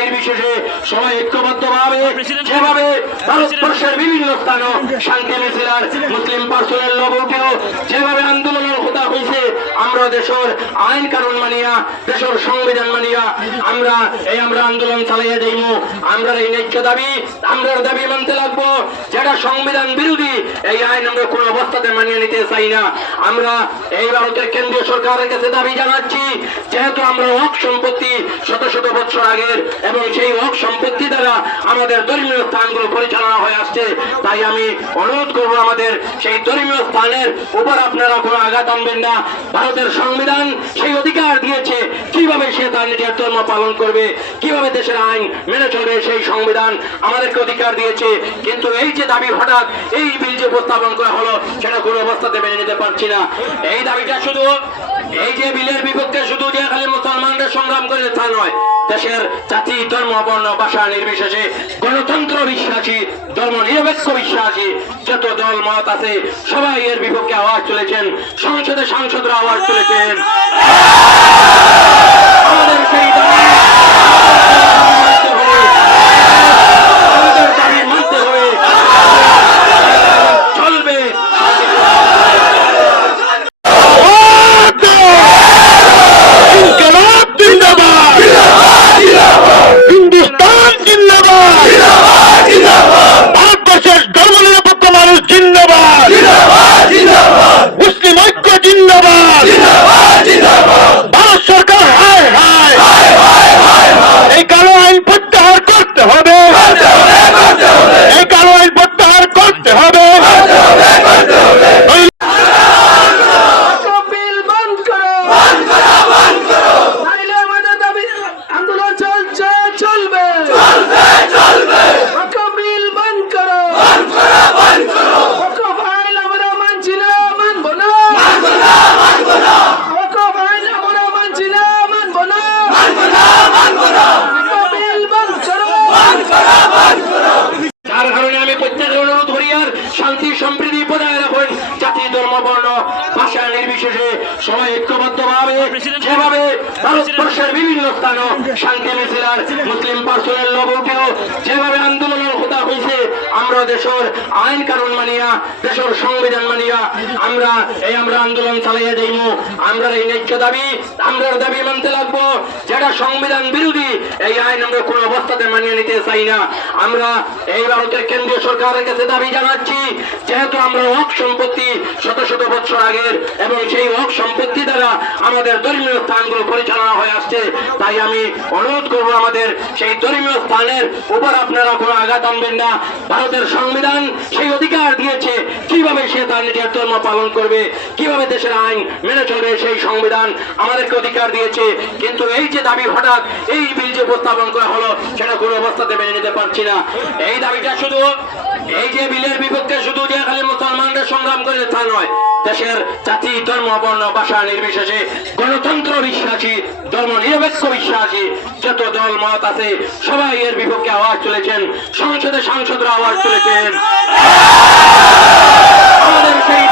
নির্বিশেষে সবাই ঐক্যবদ্ধভাবে যেভাবে ভারতবর্ষের বিভিন্ন স্থানে শান্তি মিছিল আর মুসলিম পার্সোনাল লগকেও যেভাবে আন্দোলনের কথা হয়েছে, আমরা দেশের আইন কানুন মানিয়া, দেশের সংবিধান মানিয়া আমরা আন্দোলন চালাইয়া যাইব। আমরা এই ন্যায্য দাবি, আমরা দাবি মানতে লাগবো। যেটা সংবিধান বিরোধী এই আইন আমরা কোনো অবস্থাতে মানিয়ে নিতে চাই না। আমরা এই ভারতের কেন্দ্রীয় সরকারের কাছে দাবি জানাচ্ছি, যেহেতু আমরা হক সম্পত্তি শত শত বছর আগের এবং সেই হক সম্পত্তি দ্বারা আমাদের ধর্মীয় স্থানগুলো পরিচালনা হয়ে আসছে, তাই আমি অনুরোধ করবো আমাদের সেই ধর্মীয় স্থানের উপর আপনারা কোনো আঘাত আনবেন না। ভারতের সংবিধান সেই অধিকার দিয়েছে, কিভাবে সে তার নিজের ধর্ম পালন করবে, কিভাবে দেশের আইন মেনে চলবে, সেই সংবিধান আমাদেরকে অধিকার দিয়েছে। কিন্তু এই যে দাবি হঠাৎ এই বিল যে উপস্থাপন করা হলো, সেটা কোনো অবস্থাতে মেনে নিতে পারছি না। এই দাবিটা শুধু এই যে বিলের বিপক্ষে শুধু যে খালি মুসলমানরা সংগ্রাম করে তা নয়, দেশের জাতি ধর্ম বর্ণ ভাষা নির্বিশেষে গণতন্ত্র বিশ্বাসী, ধর্ম নিরপেক্ষ বিশ্বাসী যত দল মত আছে সবাই এর বিপক্ষে আওয়াজ তুলেছেন। সংসদে সাংসদরা আওয়াজ তুলেছেন। আমাদের সেই দাবি মানতে হবে, চলবে। হিন্দুস্তান জিন্দাবাদ, ভারতবর্ষের ধর্মনিরপেক্ষ মানুষ জিন্দাবাদ, মুসলিম ঐক্য জিন্দাবাদ, ভারত সরকার হায় হায়, এই কালো আইন প্রত্যাহার করতে হবে, এই কালো আইন প্রত্যাহার করতে হবে। শান্তি সম্প্রীতি বজায় রাখুন। জাতি ধর্ম বর্ণ ভাষা নির্বিশেষে সবাই ঐক্যবদ্ধভাবে যেভাবে ভারতবর্ষের বিভিন্ন স্থানে শান্তি মিছিল আর মুসলিম পার্সোনাল লগকেও যেভাবে আন্দোলনের কথা হয়েছে, আমরা দেশের আইন কানুন মানিয়া, দেশের সংবিধান মানিয়া আমরা আন্দোলন চালাইয়া যাইব। আমরা এই ন্যায্য দাবি, আমরা দাবি মানতে লাগবো। যেটা সংবিধান বিরোধী এই আইন আমরা কোনো অবস্থাতে মানিয়ে নিতে চাই না। আমরা এই ভারতের কেন্দ্রীয় সরকারের কাছে দাবি জানাচ্ছি, যেহেতু আমরা হক সম্পত্তি শত শত বছর আগের এবং সেই হক সম্পত্তি দ্বারা আমাদের ধর্মীয় স্থানগুলো পরিচালনা হয়ে আসছে, তাই আমি অনুরোধ করবো আমাদের সেই ধর্মীয় স্থানের উপর আপনারা কোনো আঘাত আনবেন না। ভারতের সংবিধান সেই অধিকার দিয়েছে, কিভাবে সে তার নিজের ধর্ম পালন করবে, কিভাবে দেশের আইন মেনে চলবে, সেই সংবিধান আমাদেরকে অধিকার দিয়েছে। কিন্তু এই যে দাবি হঠাৎ এই বিল যে উপস্থাপন করা হলো, সেটা কোনো অবস্থাতে মেনে নিতে পারছি না। এই দাবিটা শুধু এই যে বিলের বিপক্ষে শুধু যে খালি মুসলমানরা সংগ্রাম করে তা নয়, দেশের জাতি ধর্ম বর্ণ ভাষা নির্বিশেষে গণতন্ত্র বিশ্বাসী, ধর্ম নিরপেক্ষ বিশ্বাসী যত দল মত আছে সবাই এর বিপক্ষে আওয়াজ তুলেছেন। সংসদে সাংসদরা আওয়াজ তুলেছেন। আমাদের সেই